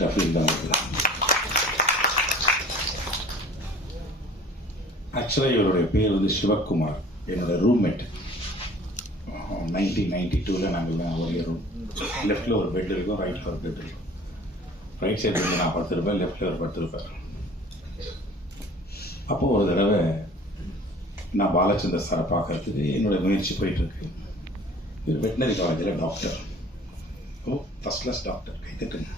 ஆப்போசிட்டாக ஃபீல் தான் இருக்குது. ஆக்சுவலாக இவருடைய பேர் வந்து சிவகுமார், என்னோட ரூம்மேட். 1992 நாங்கள் ஒரே ரூம். லெஃப்டில் ஒரு பெட் இருக்கும், ரைட்டில் ஒரு பெட் இருக்கும். ரைட் சைடு வந்து நான் படுத்திருப்பேன், லெஃப்டில் ஒரு படுத்திருப்பேன். அப்போது ஒரு தடவை நான் பாலச்சந்தர் சாரை பார்க்கறதுக்கு என்னோடய முயற்சி போயிட்டுருக்கு. இவர் வெட்டினரி காலேஜில் டாக்டர். ஃபர்ஸ்ட் கிளாஸ் டாக்டர், கைத்தட்டுங்க.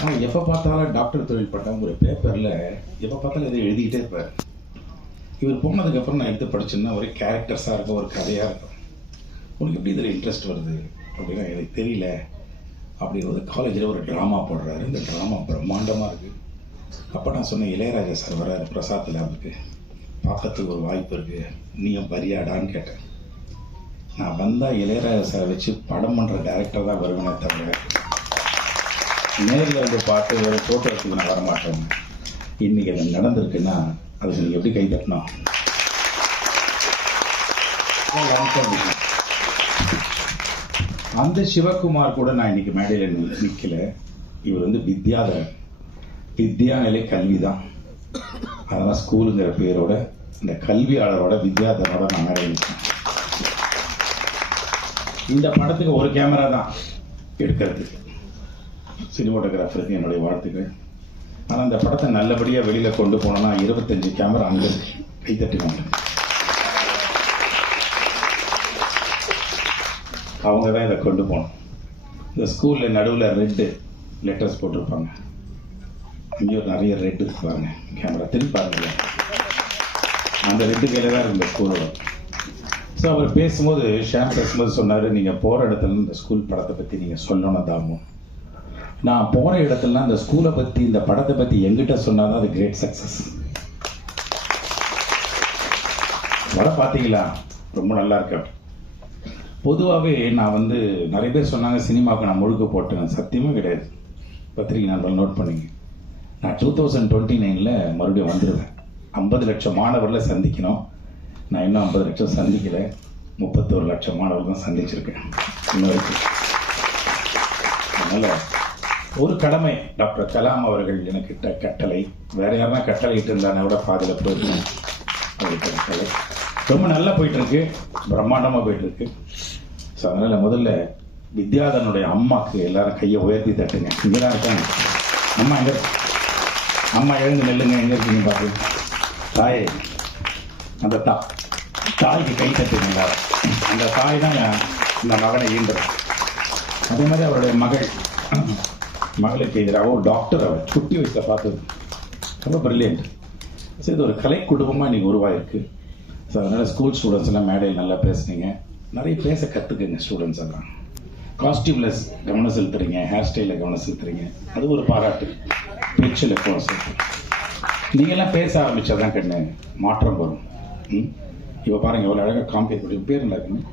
ஆனால் எப்போ பார்த்தாலும் டாக்டர் தொழில் பட்டம் ஒரு பேப்பரில் எப்போ பார்த்தாலும் இதை எழுதிக்கிட்டே இருப்பார். இவர் போனதுக்கப்புறம் நான் எடுத்து படிச்சேன்னா ஒரே கேரக்டர்ஸாக இருக்கும், ஒரு கதையாக இருக்கும். உனக்கு எப்படி இதில் இன்ட்ரெஸ்ட் வருது அப்படின்னா எனக்கு தெரியல. அப்படி ஒரு காலேஜில் ஒரு ட்ராமா போடுறாரு. இந்த ட்ராமா பிரம்மாண்டமாக இருக்குது. அப்போ நான் சொன்னேன், இளையராஜா சார் வராரு பிரசாத் லேபுக்கு, பார்க்கறதுக்கு ஒரு வாய்ப்பு இருக்குது, நீயும் வரியாடான்னு கேட்டேன். நான் வந்தால் இளையராஜா சாரை வச்சு படம் பண்ணுற டைரக்டர் தான் வருவேனே தவிர நேரில் வந்து பார்த்து ஒரு ஃபோட்டோ எடுத்துக்கு நான் வரமாட்டேன். இன்றைக்கி அது நடந்திருக்குன்னா அதுக்கு நீங்கள் எப்படி கை தட்டணும்? அந்த சிவகுமார் கூட நான் இன்னைக்கு மேடையில் நிற்கல. இவர் வந்து வித்யாதரன், வித்யாநிலை கல்வி தான். அதெல்லாம் ஸ்கூலுங்கிற பேரோட இந்த கல்வியாளரோட வித்யாதரனோட நான் மேடையில் நிற்கிறேன். இந்த படத்துக்கு ஒரு கேமரா தான் எடுக்கிறதுக்கு. சினிமோட்டோகிராஃபருக்கு என்னுடைய வாழ்த்துக்கள். ஆனால் அந்த படத்தை நல்லபடியாக வெளியில் கொண்டு போனோம்னா 25 கேமரா அங்கே கைத்தட்டுவாங்க. அவங்க தான் இதை கொண்டு போகணும். இந்த ஸ்கூலில் நடுவில் ரெட்டு லெட்டர்ஸ் போட்டிருப்பாங்க. இங்கே நிறைய ரெட்டு பாருங்க, கேமரா திருப்பி பாருங்க. அந்த ரெட்டு கையில் தான் இந்த ஸ்கூலோட. ஸோ அவர் பேசும்போது, ஷாம் பேசும்போது சொன்னார், நீங்கள் போகிற இடத்துல இந்த ஸ்கூல் படத்தை பற்றி நீங்கள் சொல்லணும் தாமு. நான் போகிற இடத்துலலாம் இந்த ஸ்கூலை பற்றி இந்த படத்தை பற்றி எங்கிட்ட சொன்னால் தான் அது கிரேட் சக்ஸஸ். படம் பார்த்தீங்களா? ரொம்ப நல்லா இருக்கு. பொதுவாகவே நான் வந்து நிறைய பேர் சொன்னாங்க சினிமாவுக்கு நான் முழுக்க போட்டேன். சத்தியமாக கிடையாது. பத்திரிகை நண்பர்கள் நோட் பண்ணிங்க. நான் 2029 மறுபடியும் வந்துடுவேன். 50 லட்சம் மாணவர்களை சந்திக்கணும். நான் இன்னும் 50 லட்சம் சந்திக்கலை. 31 லட்சம் மாணவர்கள் சந்திச்சிருக்கேன் இன்ன வரைக்கும். அதனால் ஒரு கடமை, டாக்டர் கலாம் அவர்கள் எனக்கு கட்டளை, வேற யாருன்னா கட்டளை இட்டு இருந்தானே விட பாதியில் போயிருக்கேன். கட்டளை ரொம்ப நல்லா போயிட்டுருக்கு, பிரம்மாண்டமாக போயிட்டுருக்கு. ஸோ அதனால் முதல்ல வித்யாதரனுடைய அம்மாவுக்கு எல்லாரும் கையை உயர்த்தி தட்டுங்க. இங்கே தான் இருக்காங்க அம்மா. எங்கே அம்மா? எழுந்து நெல்லுங்க. எங்கே இருக்கீங்க பார்த்து? தாயே, அந்த தாய்க்கு கை தட்டுங்க எல்லாரும். அந்த தாய் தான் இந்த மகனை ஈன்றது. அதே மாதிரி அவருடைய மகளுக்கு எதிராக ஒரு டாக்டர், அவர் குட்டி வயசில் பார்த்தது ரொம்ப பிரில்லியன்ட். ஸோ இது ஒரு கலை குடும்பமாக இன்றைக்கி உருவாயிருக்கு. ஸோ அதனால் ஸ்கூல் ஸ்டூடெண்ட்ஸ் எல்லாம் மேடையில் நல்லா பேசுனீங்க. நிறைய பேச கற்றுக்குங்க ஸ்டூடெண்ட்ஸ் எல்லாம். காஸ்டியூமில் கவனம் செலுத்துறீங்க, ஹேர் ஸ்டைலில் கவனம் செலுத்துறீங்க, அது ஒரு பாராட்டு. பேச்சில் கவனம் செலுத்துறீங்க. நீங்கள்லாம் பேச ஆரம்பித்தா தான் கண்ணு மாற்றம் வரும். இப்போ பாருங்கள் எவ்வளோ அழகாக காம்பேர் பண்ணி பேர் நல்லா இருக்குங்க.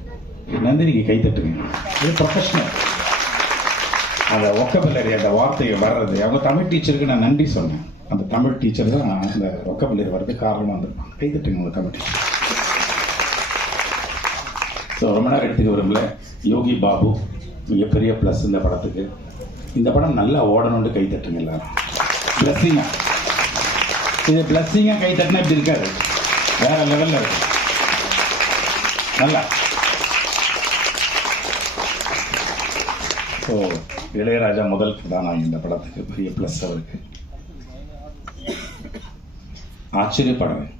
நந்தினிக்கு கை தட்டுங்க. இது ப்ரொஃபஷனல். அந்த ஒக்கபில்லரி, அந்த வார்த்தையை வர்றது, அவங்க தமிழ் டீச்சருக்கு நான் நன்றி சொன்னேன். அந்த தமிழ் டீச்சர் தான் அந்த ஒக்கபில்லரி வர்றதுக்கு காரணமாக இருந்திருப்பாங்க. கை தட்டுங்க உங்கள் தமிழ் டீச்சர். ஸோ ரொம்ப நேரம் எடுத்துக்க விரும்பல. யோகி பாபு மிகப்பெரிய ப்ளஸ் இந்த படத்துக்கு. இந்த படம் நல்லா ஓடணும்னு கை தட்டுங்க எல்லாரும். பிளஸ்ஸிங்கா இது பிளஸ்ஸிங்காக கை தட்டினா இப்படி இருக்காது, வேற லெவலில் இருக்கு. நல்லா. ஸோ இளையராஜா முதல் கதாநாயகன் இந்த படத்துக்கு, பெரிய ப்ளஸ் அவருக்கு. ஆச்சரியப்படுவேன்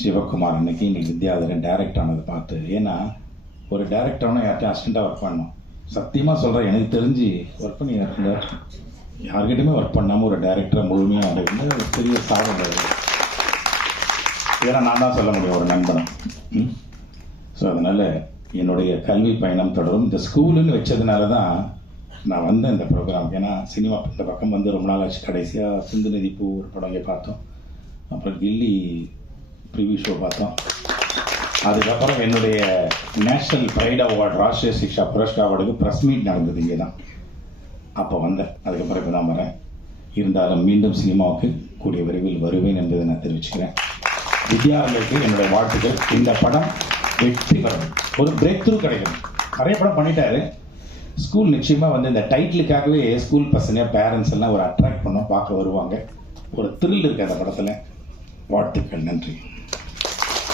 சிவகுமார் அன்னைக்கு இன்னைக்கு வித்யாதரன் டைரக்ட் ஆனதை பார்த்து. ஏன்னா ஒரு டைரக்டர்னா யார்ட்டையும் அசிஸ்டண்டாக ஒர்க் பண்ணணும். சத்தியமாக சொல்கிறேன், எனக்கு தெரிஞ்சு ஒர்க் பண்ணி யார்கிட்டையுமே ஒர்க் பண்ணாமல் ஒரு டைரக்டரை முழுமையாக அடைந்து ஒரு பெரிய சாதனை. இதெல்லாம் நான் தான் சொல்ல முடியும் ஒரு நண்பனை. ஸோ அதனால் என்னுடைய கல்வி பயணம் தொடரும். இந்த ஸ்கூலுன்னு வச்சதுனால தான் நான் வந்தேன் இந்த ப்ரோக்ராம். ஏன்னா சினிமா இந்த பக்கம் வந்து ரொம்ப நாள் ஆச்சு. கடைசியாக சிந்து நதி பூ ஒரு படம் இங்கே பார்த்தோம். அப்புறம் கில்லி ப்ரிவியூ ஷோ பார்த்தோம். அதுக்கப்புறம் என்னுடைய நேஷ்னல் ப்ரைட் அவார்டு, ராஷ்ட்ரிய சிக்ஷா புரஸ்கார் அவார்டுக்கு ப்ரெஸ் மீட் நடந்தது இங்கே தான். அப்போ வந்தேன். அதுக்கப்புறம் இப்போ தான் வரேன். இருந்தாலும் மீண்டும் சினிமாவுக்கு கூடிய விரைவில் வருவேன் என்பதை நான் தெரிவிச்சுக்கிறேன். வித்யார்களுக்கு என்னுடைய வாழ்த்துக்கள். இந்த படம் வெற்றி பெறும், ஒரு பிரேக் த்ரூ கிடைக்கும். நிறைய படம் பண்ணிட்டாரு, ஸ்கூல் நிச்சயமாக வந்து இந்த டைட்டிலுக்காகவே ஸ்கூல் பசங்க பேரண்ட்ஸ் எல்லாம் ஒரு அட்ராக்ட் பண்ணோம், பார்க்க வருவாங்க. ஒரு த்ரில் இருக்குது அந்த படத்தில். வாழ்த்துக்கள். நன்றி.